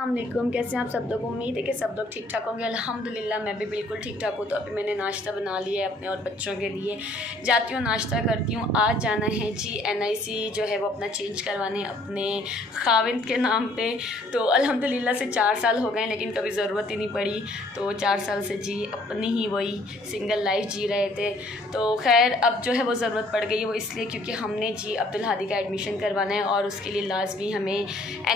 अस्सलामुअलैकुम, कैसे हैं आप सब लोग। उम्मीद है कि सब लोग ठीक ठाक होंगे। अल्हम्दुलिल्लाह मैं भी बिल्कुल ठीक ठाक हूँ। तो अभी मैंने नाश्ता बना लिया है अपने और बच्चों के लिए। जाती हूँ नाश्ता करती हूँ। आज जाना है जी NIC जो है वो अपना चेंज करवाने अपने खाविंद के नाम पे। तो अल्हम्दुलिल्लाह से 4 साल हो गए लेकिन कभी ज़रूरत ही नहीं पड़ी। तो 4 साल से जी अपनी ही वही सिंगल लाइफ जी रहे थे। तो खैर अब जो है वो ज़रूरत पड़ गई, वो इसलिए क्योंकि हमने जी अब्दुल हादी का एडमिशन करवाना है और उसके लिए लाजमी हमें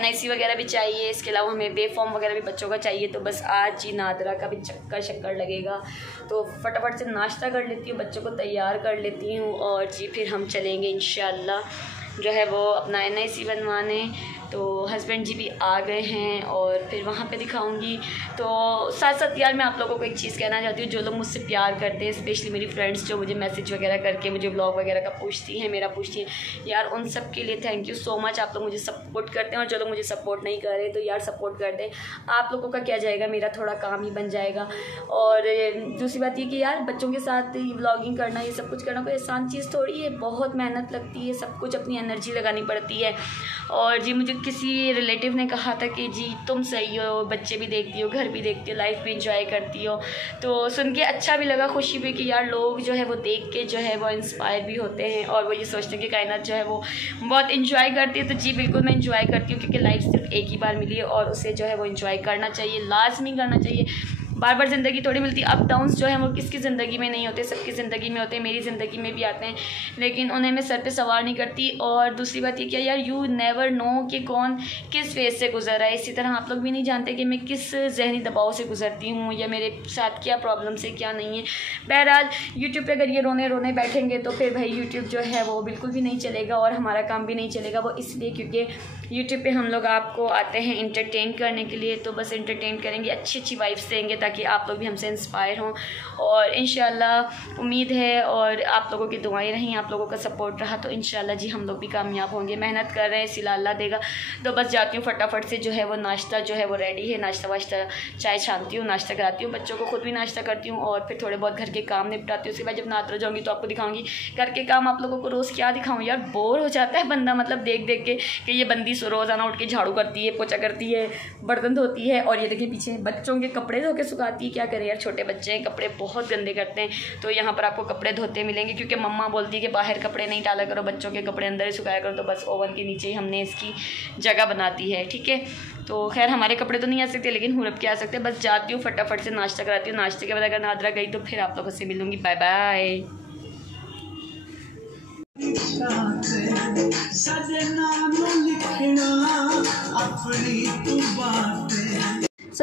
NIC वगैरह भी चाहिए। इसके अलावा हमें बे फॉर्म वगैरह भी बच्चों का चाहिए। तो बस आज जी नादरा का भी चक्कर लगेगा। तो फटाफट से नाश्ता कर लेती हूँ, बच्चों को तैयार कर लेती हूँ और जी फिर हम चलेंगे इंशाअल्लाह जो है वो अपना NIC बनवाने। तो हस्बैंड जी भी आ गए हैं और फिर वहाँ पे दिखाऊंगी। तो साथ साथ यार मैं आप लोगों को एक चीज़ कहना चाहती हूँ, जो लोग मुझसे प्यार करते हैं, स्पेशली मेरी फ्रेंड्स जो मुझे मैसेज वगैरह करके मुझे ब्लॉग वगैरह का पूछती हैं, मेरा पूछती हैं, यार उन सब के लिए थैंक यू सो मच। आप लोग मुझे सपोर्ट करते हैं और जो लोग मुझे सपोर्ट नहीं कर रहे तो यार सपोर्ट कर दें। आप लोगों का क्या जाएगा, मेरा थोड़ा काम ही बन जाएगा। और दूसरी बात ये कि यार बच्चों के साथ व्लॉगिंग करना, ये सब कुछ करना कोई आसान चीज़ थोड़ी है, बहुत मेहनत लगती है, सब कुछ अपनी एनर्जी लगानी पड़ती है। और जी मुझे किसी रिलेटिव ने कहा था कि जी तुम सही हो, बच्चे भी देखती हो, घर भी देखती हो, लाइफ भी इंजॉय करती हो। तो सुन के अच्छा भी लगा, खुशी भी कि यार लोग जो है वो देख के जो है वो इंस्पायर भी होते हैं और वो ये सोचते हैं कि कायनात जो है वो बहुत इंजॉय करती है। तो जी बिल्कुल मैं इंजॉय करती हूँ क्योंकि लाइफ सिर्फ एक ही बार मिली है और उसे जो है वो इंजॉय करना चाहिए, लाजमी करना चाहिए। बार बार ज़िंदगी थोड़ी मिलती। अप डाउन्स जो है वो किसकी ज़िंदगी में नहीं होते, सबकी ज़िंदगी में होते हैं, मेरी ज़िंदगी में भी आते हैं, लेकिन उन्हें मैं सर पे सवार नहीं करती। और दूसरी बात ये क्या यार, यू नेवर नो कि कौन किस फेज़ से गुजर रहा है। इसी तरह आप लोग भी नहीं जानते कि मैं किस जहनी दबाव से गुजरती हूँ या मेरे साथ क्या प्रॉब्लम से क्या नहीं है। बहरहाल यूट्यूब पर अगर ये रोने बैठेंगे तो फिर भाई यूट्यूब जो है वो बिल्कुल भी नहीं चलेगा और हमारा काम भी नहीं चलेगा। वो इसलिए क्योंकि यूट्यूब पे हम लोग आपको आते हैं इंटरटेन करने के लिए। तो बस इंटरटेन करेंगे, अच्छी अच्छी वाइब्स देंगे ताकि आप लोग भी हमसे इंस्पायर हों। और इंशाल्लाह उम्मीद है और आप लोगों की दुआएं रहीं, आप लोगों का सपोर्ट रहा तो इंशाल्लाह जी हम लोग भी कामयाब होंगे। मेहनत कर रहे हैं, सिला अल्लाह देगा। तो बस जाती हूँ फटाफट से, जो है वो नाश्ता जो है वो रेडी है, नाश्ता वाश्ता चाय छानती हूँ, नाश्ता कराती हूँ बच्चों को, खुद भी नाश्ता करती हूँ और फिर थोड़े बहुत घर के काम निपटाती हूँ। उसके बाद जब नादरा जाऊँगी तो आपको दिखाऊँगी घर के काम। आप लोगों को रोज़ क्या दिखाऊँ यार, बोर हो जाता है बंदा, मतलब देख देख के कि ये बंदी रोज़ाना उठ के झाड़ू करती है, पोछा करती है, बर्तन धोती है और ये देखिए पीछे बच्चों के कपड़े धो के सुखाती है। क्या करें यार, छोटे बच्चे हैं, कपड़े बहुत गंदे करते हैं। तो यहाँ पर आपको कपड़े धोते मिलेंगे क्योंकि मम्मा बोलती है कि बाहर कपड़े नहीं डाला करो, बच्चों के कपड़े अंदर ही सुखाया करो। तो बस ओवन के नीचे ही हमने इसकी जगह बनाती है, ठीक है। तो खैर हमारे कपड़े तो नहीं आ सकते लेकिन हुरब के आ सकते। बस जाती हूँ फटाफट से नाश्ता कराती हूँ। नाश्ते के बाद अगर नादरा गई तो फिर आप लोगों से मिलूँगी। Bye bye.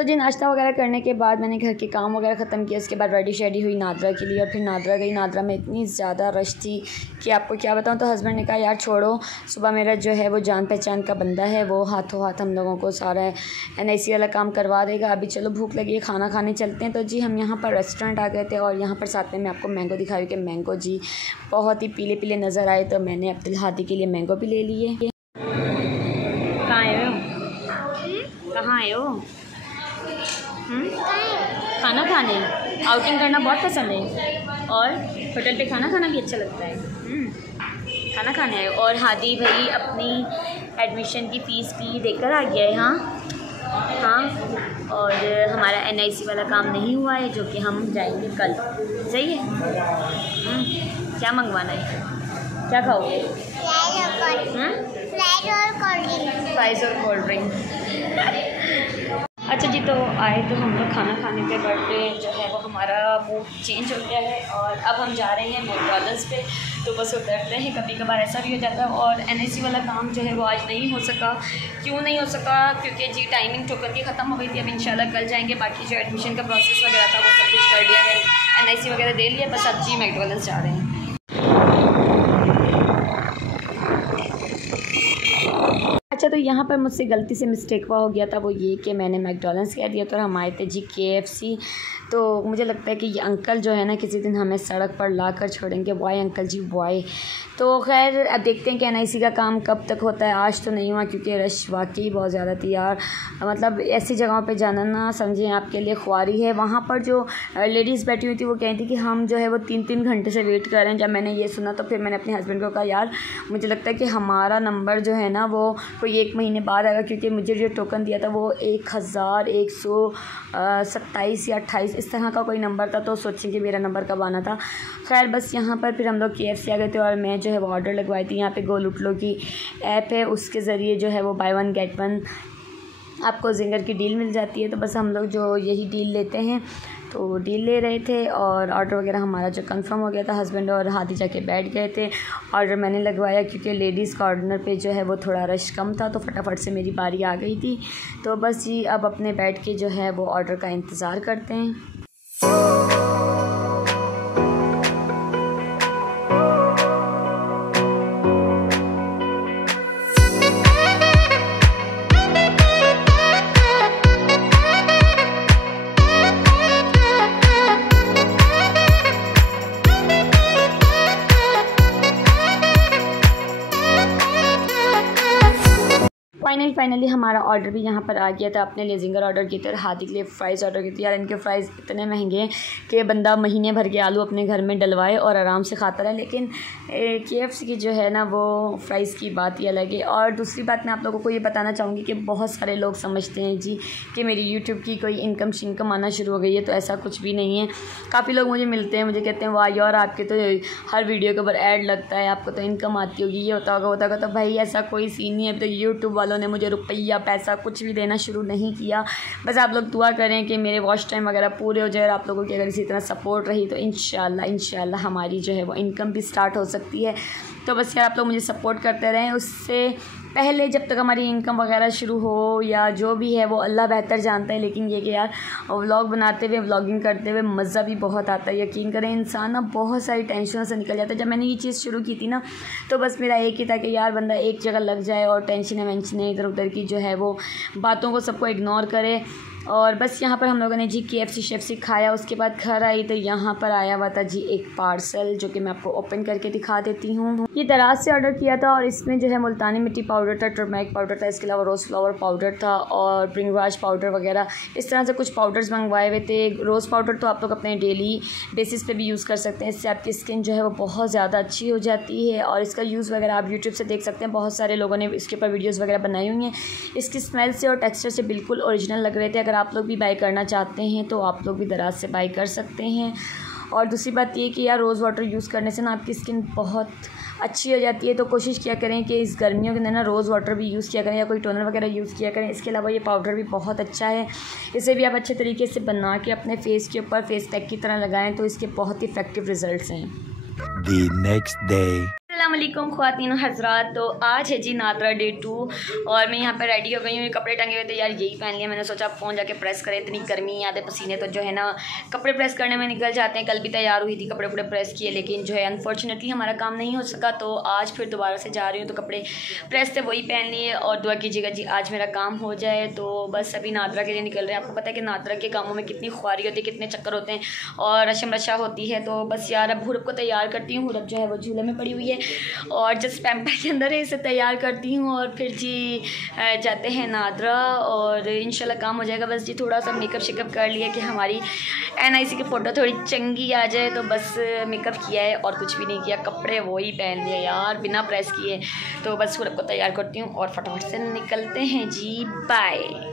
जी नाश्ता वगैरह करने के बाद मैंने घर के काम वगैरह ख़त्म किया। उसके बाद रेडी शेडी हुई नादरा के लिए और फिर नादरा गई। नादरा में इतनी ज़्यादा रश थी कि आपको क्या बताऊँ। तो हस्बैंड ने कहा यार छोड़ो, सुबह मेरा जो है वो जान पहचान का बंदा है, वो हाथों हाथ हम लोगों को सारा NIC वाला काम करवा देगा। अभी चलो भूख लगी है, खाना खाने चलते हैं। तो जी हम यहाँ पर रेस्टोरेंट आ गए थे और यहाँ पर साथ में मैं आपको मैंगो दिखाई कि मैंगो जी बहुत ही पीले पीले नज़र आए। तो मैंने अब्दुल हादी के लिए मैंगो भी ले लिए। कहाँ आए हो, कहाँ आए हो? खाना खाने, आउटिंग करना बहुत पसंद है और होटल पे खाना खाना भी अच्छा लगता है। खाना खाने आए। और हादी भाई अपनी एडमिशन की फ़ीस भी देकर आ गया है। हाँ, और हमारा NIC वाला काम नहीं हुआ है जो कि हम जाएंगे कल। सही है। क्या मंगवाना है, क्या खाओगे? फ्राइज़ और कोल्ड ड्रिंक। अच्छा जी, तो आए तो हम लोग खाना खाने पे बैठे, जो है वो हमारा मूड चेंज हो गया है और अब हम जा रहे हैं मैकडॉनल्ड्स पे। तो बस उतरते हैं, कभी कभार ऐसा भी हो जाता है। और NIC वाला काम जो है वो आज नहीं हो सका। क्यों नहीं हो सका? क्योंकि जी टाइमिंग टोकन की ख़त्म हो गई थी। अब इंशाल्लाह कल जाएंगे। बाकी जो एडमिशन का प्रोसेस वगैरह था वो सब कुछ कर लिया है, NIC वगैरह दे लिया, बस अब जी मैकडॉनल्ड्स जा रहे हैं। अच्छा, तो यहाँ पर मुझसे गलती से मिस्टेक हुआ हो गया था, वो ये कि मैंने मैकडॉनल्ड्स कह दिया तो हम आए थे जी KFC। तो मुझे लगता है कि ये अंकल जो है ना किसी दिन हमें सड़क पर ला कर छोड़ेंगे। बॉय अंकल जी बॉय। तो खैर अब देखते हैं कि NIC का काम कब तक होता है। आज तो नहीं हुआ क्योंकि रश वाकई बहुत ज़्यादा थी यार। मतलब ऐसी जगहों पे जाना ना समझें आपके लिए ख्वारी है। वहाँ पर जो लेडीज़ बैठी हुई थी वो कही थी कि हम जो है वो 3-3 घंटे से वेट कर रहे हैं। जब मैंने ये सुना तो फिर मैंने अपने हस्बैंड को कहा यार मुझे लगता है कि हमारा नंबर जो है ना वो कोई 1 महीने बाद आएगा, क्योंकि मुझे जो टोकन दिया था वो 1127 या 28 इस तरह का कोई नंबर था। तो सोचें कि मेरा नंबर कब आना था। खैर बस यहाँ पर फिर हम लोग KFC आ गए थे और मैं जो है वो ऑर्डर लगवाई थी। यहाँ पे गो लूट लो की ऐप है, उसके ज़रिए जो है वो बाय 1 गेट 1 आपको जिंगर की डील मिल जाती है। तो बस हम लोग जो यही डील लेते हैं, तो डील ले रहे थे और ऑर्डर वगैरह हमारा जो कंफर्म हो गया था। हस्बैंड और हाथी जाके बैठ गए थे। ऑर्डर मैंने लगवाया क्योंकि लेडीज़ कॉर्नर पे जो है वो थोड़ा रश कम था, तो फटाफट से मेरी बारी आ गई थी। तो बस जी अब अपने बैठ के जो है वो ऑर्डर का इंतज़ार करते हैं। फाइनली हमारा ऑर्डर भी यहाँ पर आ गया था। अपने लिए जिंगर ऑर्डर किए थे और हाथी के लिए फ़्राइज़ ऑर्डर की थी। यार इनके फ़्राइज़ इतने महंगे हैं कि बंदा महीने भर के आलू अपने घर में डलवाए और आराम से खाता रहे। लेकिन KFC की जो है ना वो फ़्राइज़ की बात ही अलग है। और दूसरी बात मैं आप लोगों को ये बताना चाहूँगी कि बहुत सारे लोग समझते हैं जी कि मेरी यूट्यूब की कोई इनकम आना शुरू हो गई है, तो ऐसा कुछ भी नहीं है। काफ़ी लोग मुझे मिलते हैं, मुझे कहते हैं वाह यार आपके तो हर वीडियो के ऊपर ऐड लगता है, आपको तो इनकम आती होगी, ये होता होगा। तो भाई ऐसा कोई सीन नहीं है। अभी तो यूट्यूब वालों ने मुझे रुपया पैसा कुछ भी देना शुरू नहीं किया। बस आप लोग दुआ करें कि मेरे वॉच टाइम वगैरह पूरे हो जाए और आप लोगों की अगर इसी तरह सपोर्ट रही तो इंशाल्लाह हमारी जो है वो इनकम भी स्टार्ट हो सकती है। तो बस यार आप लोग मुझे सपोर्ट करते रहें। उससे पहले जब तक हमारी इनकम वगैरह शुरू हो या जो भी है वो अल्लाह बेहतर जानता है। लेकिन ये कि यार व्लॉग बनाते हुए व्लॉगिंग करते हुए मज़ा भी बहुत आता है। यकीन करें इंसान ना बहुत सारी टेंशनों से निकल जाता है। जब मैंने ये चीज़ शुरू की थी ना तो बस मेरा एक ही था कि यार बंदा एक जगह लग जाए और टेंशनें वेंशनें इधर उधर की जो है वो बातों को सबको इग्नोर करे। और बस यहाँ पर हम लोगों ने जी KFC खाया। उसके बाद घर आई तो यहाँ पर आया हुआ था जी एक पार्सल, जो कि मैं आपको ओपन करके दिखा देती हूँ। ये दराज से ऑर्डर किया था और इसमें जो है मुल्तानी मिट्टी पाउडर था, टर्मरिक पाउडर था, इसके अलावा रोज़ फ्लावर पाउडर था और भृंगराज पाउडर वगैरह इस तरह से कुछ पाउडर्स मंगवाए हुए थे। रोज़ पाउडर तो आप लोग अपने डेली बेसिस पे भी यूज़ कर सकते हैं, इससे आपकी स्किन जो है वो बहुत ज़्यादा अच्छी हो जाती है। और इसका यूज़ वगैरह आप यूट्यूब से देख सकते हैं, बहुत सारे लोगों ने इसके ऊपर वीडियोज़ वगैरह बनाई हुई हैं। इसकी स्मेल से और टेक्सचर से बिल्कुल ओरिजिनल लग रहे थे। अगर आप लोग भी बाय करना चाहते हैं तो आप लोग भी दराज से बाय कर सकते हैं। और दूसरी बात ये कि यार रोज़ वाटर यूज़ करने से ना आपकी स्किन बहुत अच्छी हो जाती है। तो कोशिश किया करें कि इस गर्मियों के अंदर ना रोज़ वाटर भी यूज़ किया करें या कोई टोनर वगैरह यूज़ किया करें। इसके अलावा ये पाउडर भी बहुत अच्छा है, इसे भी आप अच्छे तरीके से बना के अपने फेस के ऊपर फेस पैक की तरह लगाएं तो इसके बहुत ही इफेक्टिव रिजल्ट्स हैं। The next day. अस्सलामुअलैकुम ख़वातीन हज़रात। तो आज है जी नादरा डे 2 और मैं यहाँ पे रेडी हो गई हूँ। ये कपड़े टंगे हुए थे यार, यही पहन लिया। मैंने सोचा फ़ोन जाके प्रेस करें, इतनी गर्मी आते पसीने तो जो है ना कपड़े प्रेस करने में निकल जाते हैं। कल भी तैयार हुई थी, कपड़े प्रेस किए, लेकिन जो है अनफॉर्चुनेटली हमारा काम नहीं हो सका। तो आज फिर दोबारा से जा रही हूँ, तो कपड़े प्रेस थे वही पहन लिए और दुआ कीजिएगा जी आज मेरा काम हो जाए। तो बस अभी नादरा के लिए निकल रहे हैं। आपको पता है कि नादरा के कामों में कितनी ख्वारी होती है, कितने चक्कर होते हैं और रशम रशा होती है। तो बस यार अब हुरब को तैयार करती हूँ। हुरब जो है वो झूले में पड़ी हुई है और जस्ट पैम्पर के अंदर है, इसे तैयार करती हूँ और फिर जी जाते हैं नादरा और इंशाल्लाह काम हो जाएगा। बस जी थोड़ा सा मेकअप शेकअप कर लिया कि हमारी NIC की फ़ोटो थोड़ी चंगी आ जाए, तो बस मेकअप किया है और कुछ भी नहीं किया। कपड़े वही पहन लिए यार बिना प्रेस किए। तो बस हुरब को तैयार करती हूँ और फटाफट से निकलते हैं जी, बाय।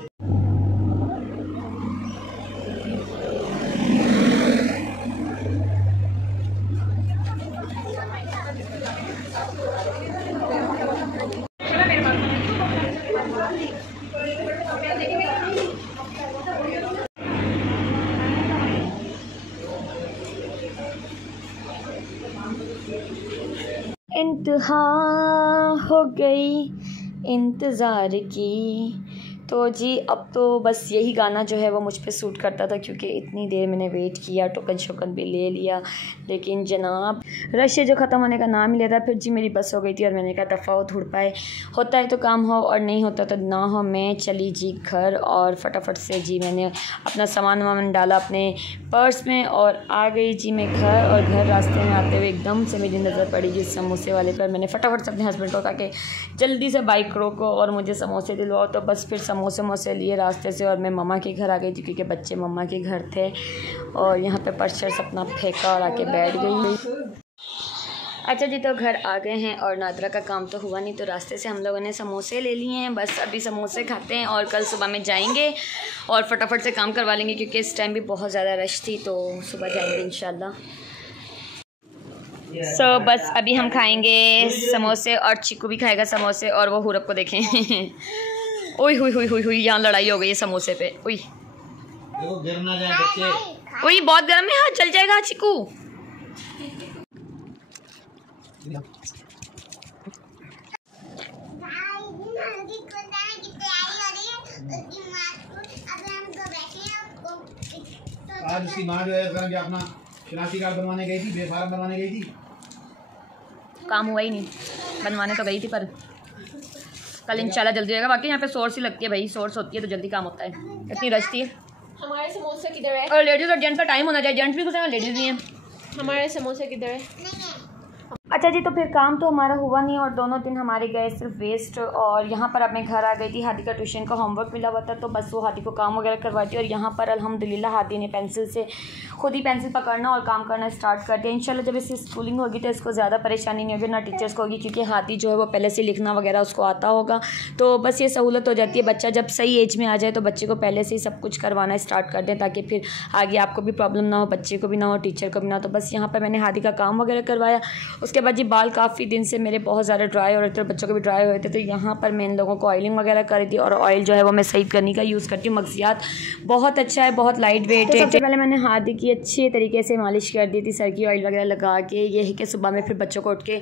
इंतहा हो गई इंतज़ार की, तो जी अब तो बस यही गाना जो है वो मुझ पे सूट करता था, क्योंकि इतनी देर मैंने वेट किया, टोकन शोकन भी ले लिया, लेकिन जनाब रश जो ख़त्म होने का नाम ही लेता। फिर जी मेरी बस हो गई थी और मैंने कहा दफ़ा हो धुड़ पाए, होता है तो काम हो और नहीं होता तो ना हो। मैं चली जी घर और फटाफट से जी मैंने अपना सामान वामान डाला अपने पर्स में और आ गई जी मैं घर। और घर रास्ते में आते हुए एकदम से मेरी नज़र पड़ी जी समोसे वाले पर। मैंने फटाफट से अपने हस्बैंड को कहा कि जल्दी से बाइक रोको और मुझे समोसे दिलवाओ। तो बस फिर समोसे लिए रास्ते से और मैं मम्मा के घर आ गई थी, क्योंकि बच्चे मम्मा के घर थे। और यहाँ पे पर्चर्स अपना फेंका और आके बैठ गई। अच्छा जी तो घर आ गए हैं और नादरा का काम तो हुआ नहीं, तो रास्ते से हम लोगों ने समोसे ले लिए हैं। बस अभी समोसे खाते हैं और कल सुबह में जाएंगे और फटाफट से काम करवा लेंगे, क्योंकि इस टाइम भी बहुत ज़्यादा रश थी, तो सुबह जाएंगे इंशाल्लाह। बस अभी हम खाएंगे समोसे और चिक्कू भी खाएगा समोसे और वो हुरब को देखें। ओए हुई हुई हुई हुई, यहाँ लड़ाई हो गई है समोसे पे। ओए देखो गिर ना जाए बच्चे। ओए बहुत गर्म है, हाँ चल जाएगा चिक्कू। आज उसकी माँ जो है अपना शनाख्ती कार्ड बनवाने गई थी, बेफारम बनवाने गई थी, काम हुआ ही नहीं, बनवाने तो गई थी पर कल इंशाल्लाह जल्दी होगा। बाकी यहाँ पे सोर्स ही लगती है भाई, सोर्स होती है तो जल्दी काम होता है। इतनी रश थी। हमारे समोसे किधर है? और लेडीज़ और जेंट्स का टाइम होना चाहिए, जेंट्स भी कुछ है लेडीज़ भी हैं। हमारे समोसे किधर है? अच्छा जी तो फिर काम तो हमारा हुआ नहीं और दोनों दिन हमारे गए सिर्फ वेस्ट। और यहाँ पर अब मैं घर आ गई थी, हादी का ट्यूशन का होमवर्क मिला हुआ था, तो बस वो हादी को काम वगैरह करवाती। और यहाँ पर अल्हम्दुलिल्लाह हादी ने पेंसिल से खुद ही पेंसिल पकड़ना और काम करना स्टार्ट कर दिया। इंशाल्लाह जब इसकी स्कूलिंग होगी तो इसको ज़्यादा परेशानी नहीं होगी, ना टीचर्स को होगी, क्योंकि हादी जो है वो पहले से लिखना वगैरह उसको आता होगा। तो बस ये सहूलत हो जाती है, बच्चा जब सही एज में आ जाए तो बच्चे को पहले से ही सब कुछ करवाना स्टार्ट कर दें, ताकि फिर आगे आपको भी प्रॉब्लम ना हो, बच्चे को भी ना हो, टीचर को भी ना हो। तो बस यहाँ पर मैंने हादी का काम वगैरह करवाया। उसके बाद जी बाल काफ़ी दिन से मेरे बहुत ज़्यादा ड्राई हो रहे थे और बच्चों के भी ड्राई हुए थे, तो यहाँ पर मैं इन लोगों को ऑयलिंग वगैरह कर दी। और ऑयल जो है वो मैं सईद करनी का यूज़ करती हूँ, मगजियात बहुत अच्छा है, बहुत लाइट वेट है। सबसे पहले मैंने हादी की अच्छी तरीके से मालिश कर दी थी, सर की ऑयल वगैरह लगा के। ये है कि सुबह में फिर बच्चों को उठ के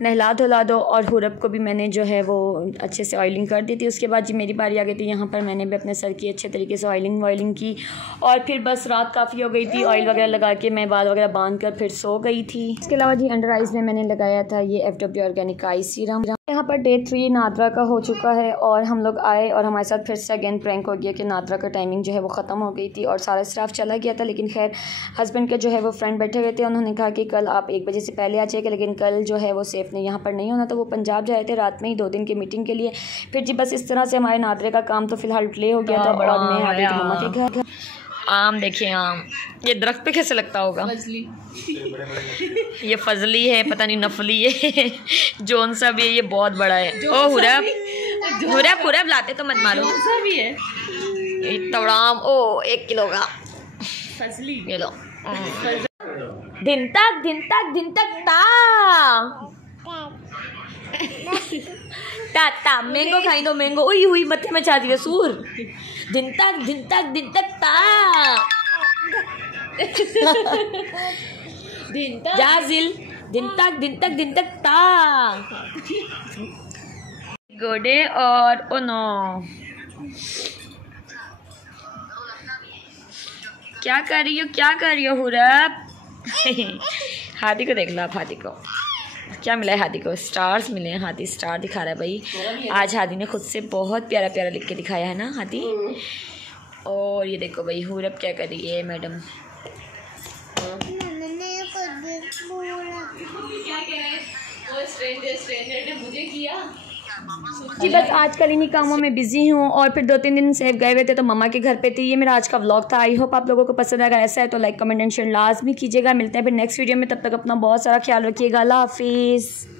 नहला धुला दो। और हुरब को भी मैंने जो है वो अच्छे से ऑयलिंग कर दी थी। उसके बाद जी मेरी बारी आ गई थी, यहाँ पर मैंने भी अपने सर की अच्छे तरीके से ऑयलिंग की। और फिर बस रात काफ़ी हो गई थी, ऑयल वगैरह लगा के मैं बाल वगैरह बांध कर फिर सो गई थी। इसके अलावा जी अंडर आइज़ में मैंने लगाया था ये FW ऑर्गेनिक आई सीरम। यहाँ पर डे 3 नादरा का हो चुका है और हम लोग आए और हमारे साथ फिर से अगेन प्रैंक हो गया कि नादरा का टाइमिंग जो है वो ख़त्म हो गई थी और सारा स्टाफ चला गया था। लेकिन खैर हस्बैंड के जो है वो फ्रेंड बैठे हुए थे, उन्होंने कहा कि कल आप 1 बजे से पहले आ जाएगा, लेकिन कल जो है वो सेफ़ नहीं, यहाँ पर नहीं होना, तो वो पंजाब जाए थे रात में ही 2 दिन की मीटिंग के लिए। फिर जी बस इस तरह से हमारे नादरे का काम तो फिलहाल डिले हो गया था और मैं आ गई थी मम्मा के घर। आम देखिए, आम ये दरख्त पे कैसे लगता होगा? फजली। ये फजली है, पता नहीं नफली है, जोन सा भी है, ये बहुत बड़ा है। ओ हुरब लाते तो मत मारो। भी है तवड़ाम, ओ 1 किलो का फजली। ये लो। दिन तक ता मैंगो खाई दो, मैंगो। उई हुई मत्थे में छा दिया सूर। दिन तक ता जाजिल। दिन तक ता गोडे और ओ नो क्या कर रही हो हुरब? हादी को देख लो आप, हादी को क्या मिला है? हादी को स्टार्स मिले हैं, हादी स्टार दिखा रहा है भाई। आज हादी ने खुद से बहुत प्यारा प्यारा लिख के दिखाया है ना हादी। और ये देखो भाई हुरब क्या कर रही है मैडम। जी बस आजकल इन्हीं कामों में बिजी हूँ और फिर 2-3 दिन सेफ गए हुए थे तो मम्मा के घर पे थी। ये मेरा आज का व्लॉग था। आई होप आप लोगों को पसंद आएगा। ऐसा है तो लाइक कमेंट एंड शेयर लाजमी कीजिएगा। मिलते हैं फिर नेक्स्ट वीडियो में, तब तक अपना बहुत सारा ख्याल रखिएगा। अल्लाह हाफिज़।